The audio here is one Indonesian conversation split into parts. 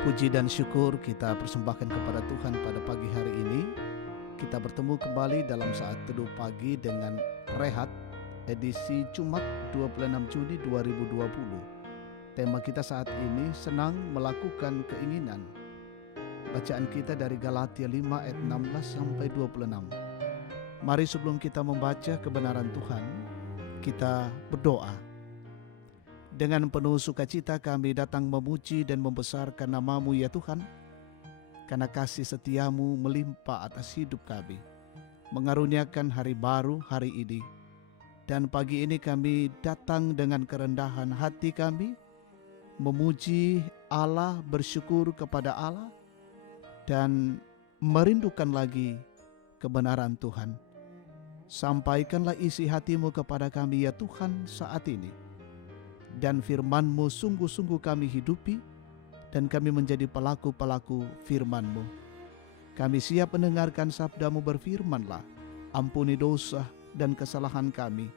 Puji dan syukur kita persembahkan kepada Tuhan pada pagi hari ini. Kita bertemu kembali dalam saat teduh pagi dengan Rehat edisi Jumat 26 Juni 2020. Tema kita saat ini senang melakukan keinginan. Bacaan kita dari Galatia 5 ayat 16 sampai 26. Mari sebelum kita membaca kebenaran Tuhan, kita berdoa. Dengan penuh sukacita kami datang memuji dan membesarkan nama-Mu ya Tuhan, karena kasih setia-Mu melimpah atas hidup kami, mengaruniakan hari baru hari ini. Dan pagi ini kami datang dengan kerendahan hati kami, memuji Allah, bersyukur kepada Allah, dan merindukan lagi kebenaran Tuhan. Sampaikanlah isi hati-Mu kepada kami ya Tuhan saat ini. Dan firman-Mu sungguh-sungguh kami hidupi, dan kami menjadi pelaku-pelaku firman-Mu. Kami siap mendengarkan sabda-Mu, berfirman-lah, ampuni dosa dan kesalahan kami.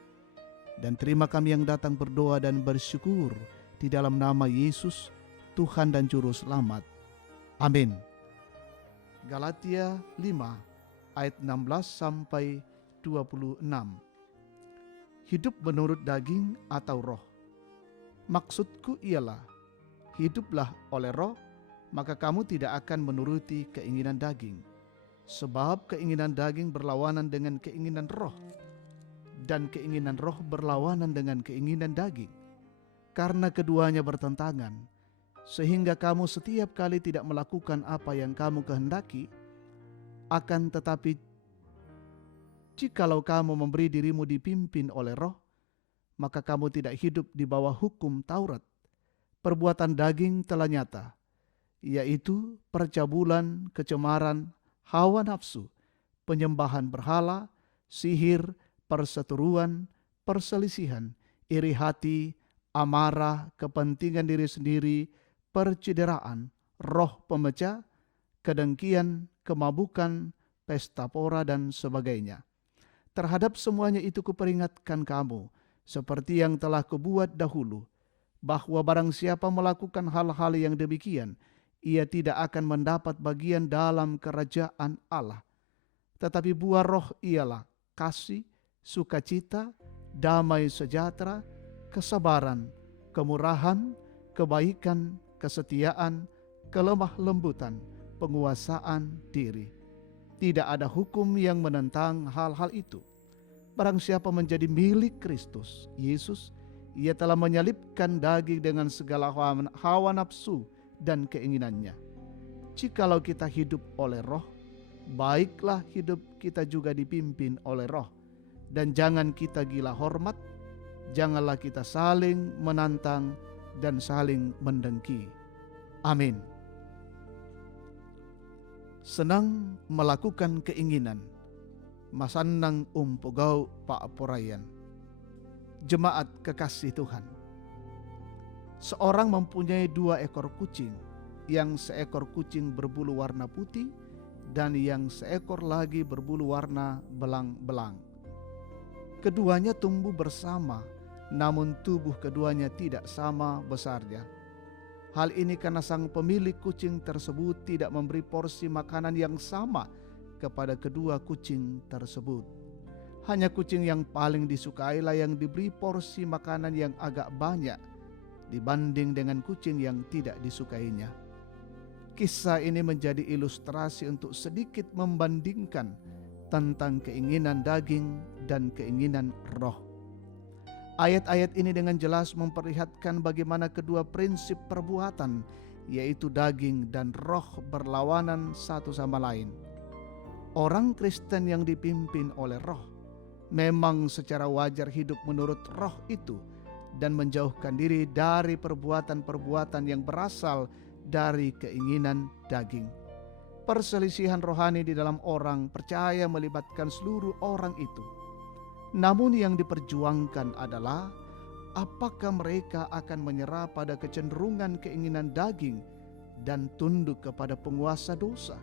Dan terima kami yang datang berdoa dan bersyukur di dalam nama Yesus, Tuhan dan Juru Selamat. Amin. Galatia 5 ayat 16 sampai 26. Hidup menurut daging atau roh. Maksudku ialah, hiduplah oleh roh, maka kamu tidak akan menuruti keinginan daging. Sebab keinginan daging berlawanan dengan keinginan roh, dan keinginan roh berlawanan dengan keinginan daging. Karena keduanya bertentangan, sehingga kamu setiap kali tidak melakukan apa yang kamu kehendaki. Akan tetapi, jikalau kamu memberi dirimu dipimpin oleh roh, maka kamu tidak hidup di bawah hukum Taurat. Perbuatan daging telah nyata, yaitu percabulan, kecemaran, hawa nafsu, penyembahan berhala, sihir, perseteruan, perselisihan, iri hati, amarah, kepentingan diri sendiri, percideraan, roh pemecah, kedengkian, kemabukan, pesta pora, dan sebagainya. Terhadap semuanya itu kuperingatkan kamu, seperti yang telah kubuat dahulu, bahwa barang siapa melakukan hal-hal yang demikian, ia tidak akan mendapat bagian dalam kerajaan Allah. Tetapi buah roh ialah kasih, sukacita, damai sejahtera, kesabaran, kemurahan, kebaikan, kesetiaan, kelemah lembutan, penguasaan diri. Tidak ada hukum yang menentang hal-hal itu. Barang siapa menjadi milik Kristus Yesus, ia telah menyalibkan daging dengan segala hawa nafsu dan keinginannya. Jikalau kita hidup oleh roh, baiklah hidup kita juga dipimpin oleh roh. Dan jangan kita gila hormat, janganlah kita saling menantang dan saling mendengki. Amin. Senang melakukan keinginan, masannang umpugau paaporayan. Jemaat kekasih Tuhan, seorang mempunyai 2 ekor kucing, yang seekor kucing berbulu warna putih dan yang seekor lagi berbulu warna belang-belang. Keduanya tumbuh bersama, namun tubuh keduanya tidak sama besarnya. Hal ini karena sang pemilik kucing tersebut tidak memberi porsi makanan yang sama kepada kedua kucing tersebut. Hanya kucing yang paling disukailah yang diberi porsi makanan yang agak banyak dibanding dengan kucing yang tidak disukainya. Kisah ini menjadi ilustrasi untuk sedikit membandingkan tentang keinginan daging dan keinginan roh. Ayat-ayat ini dengan jelas memperlihatkan bagaimana kedua prinsip perbuatan, yaitu daging dan roh, berlawanan satu sama lain. Orang Kristen yang dipimpin oleh roh memang secara wajar hidup menurut roh itu dan menjauhkan diri dari perbuatan-perbuatan yang berasal dari keinginan daging. Perselisihan rohani di dalam orang percaya melibatkan seluruh orang itu. Namun yang diperjuangkan adalah apakah mereka akan menyerah pada kecenderungan keinginan daging dan tunduk kepada penguasa dosa,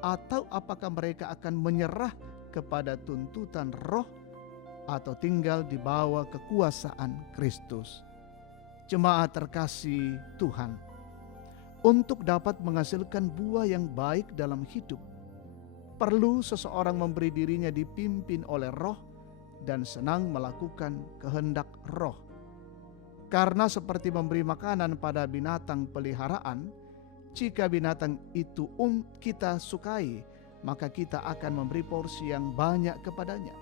atau apakah mereka akan menyerah kepada tuntutan roh atau tinggal di bawah kekuasaan Kristus. Jemaat terkasih Tuhan, Untuk dapat menghasilkan buah yang baik dalam hidup, perlu seseorang memberi dirinya dipimpin oleh Roh dan senang melakukan kehendak Roh. Karena seperti memberi makanan pada binatang peliharaan, jika binatang itu kita sukai, maka kita akan memberi porsi yang banyak kepadanya.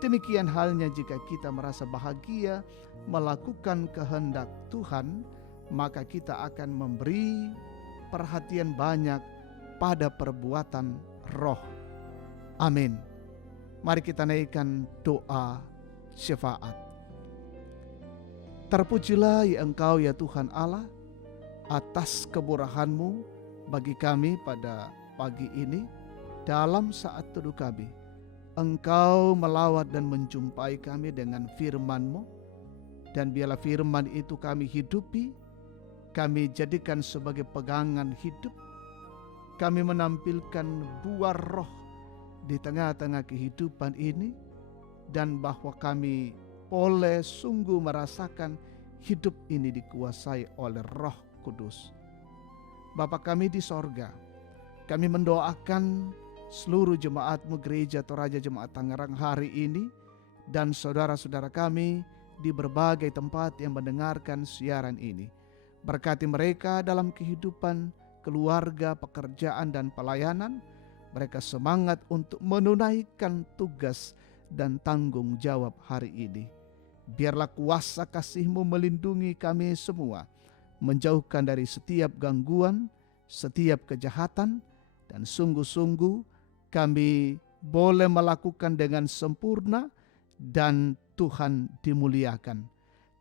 Demikian halnya jika kita merasa bahagia melakukan kehendak Tuhan, maka kita akan memberi perhatian banyak pada perbuatan Roh. Amin. Mari kita naikkan doa syafaat. Terpujilah ya Engkau ya Tuhan Allah, atas kemurahan-Mu bagi kami pada pagi ini. Dalam saat teduh kami, Engkau melawat dan menjumpai kami dengan firman-Mu, dan biarlah firman itu kami hidupi, kami jadikan sebagai pegangan hidup, kami menampilkan buah Roh di tengah-tengah kehidupan ini, dan bahwa kami boleh sungguh merasakan hidup ini dikuasai oleh Roh Kudus. Bapa kami di sorga, kami mendoakan seluruh jemaat-Mu Gereja Toraja Jemaat Tangerang hari ini, dan saudara-saudara kami di berbagai tempat yang mendengarkan siaran ini. Berkati mereka dalam kehidupan, keluarga, pekerjaan, dan pelayanan. Mereka semangat untuk menunaikan tugas dan tanggung jawab hari ini. Biarlah kuasa kasih-Mu melindungi kami semua, menjauhkan dari setiap gangguan, setiap kejahatan, dan sungguh-sungguh kami boleh melakukan dengan sempurna dan Tuhan dimuliakan.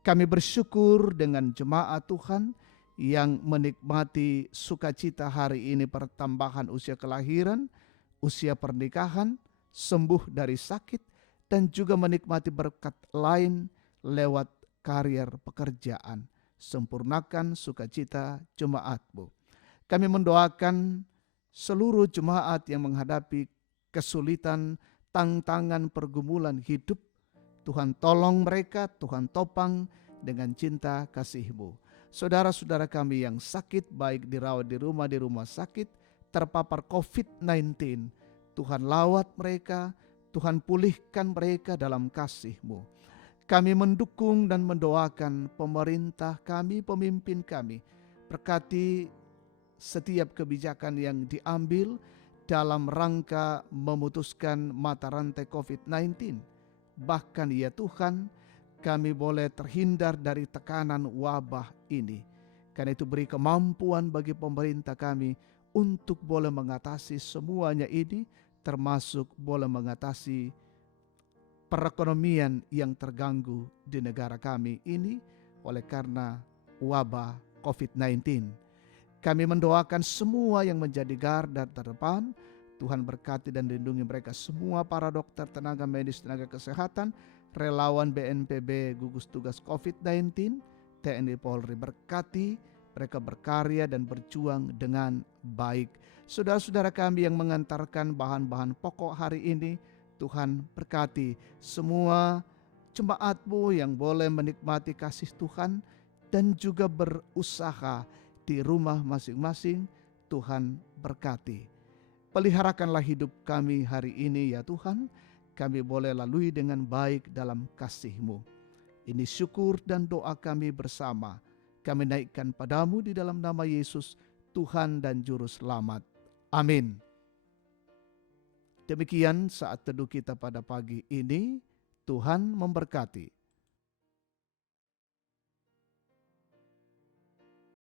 Kami bersyukur dengan jemaat Tuhan yang menikmati sukacita hari ini, pertambahan usia kelahiran, usia pernikahan, sembuh dari sakit, dan juga menikmati berkat lain lewat karier pekerjaan. Sempurnakan sukacita jemaat-Mu. Kami mendoakan seluruh jemaat yang menghadapi kesulitan, tantangan, pergumulan hidup. Tuhan tolong mereka, Tuhan topang dengan cinta kasih-Mu. Saudara-saudara kami yang sakit, baik dirawat di rumah sakit, terpapar COVID-19, Tuhan lawat mereka, Tuhan pulihkan mereka dalam kasih-Mu. Kami mendukung dan mendoakan pemerintah kami, pemimpin kami. Berkati setiap kebijakan yang diambil dalam rangka memutuskan mata rantai COVID-19. Bahkan ya Tuhan, kami boleh terhindar dari tekanan wabah ini. Karena itu beri kemampuan bagi pemerintah kami untuk boleh mengatasi semuanya ini, termasuk boleh mengatasi perekonomian yang terganggu di negara kami ini oleh karena wabah COVID-19. Kami mendoakan semua yang menjadi garda terdepan. Tuhan berkati dan lindungi mereka semua, para dokter, tenaga medis, tenaga kesehatan, relawan BNPB gugus tugas COVID-19, TNI Polri. Berkati mereka berkarya dan berjuang dengan baik. Saudara-saudara kami yang mengantarkan bahan-bahan pokok hari ini, Tuhan berkati semua jemaat-Mu yang boleh menikmati kasih Tuhan dan juga berusaha di rumah masing-masing. Tuhan berkati. Peliharakanlah hidup kami hari ini ya Tuhan, kami boleh lalui dengan baik dalam kasih-Mu. Ini syukur dan doa kami bersama, kami naikkan padamu di dalam nama Yesus, Tuhan dan Juru Selamat. Amin. Demikian saat teduh kita pada pagi ini, Tuhan memberkati.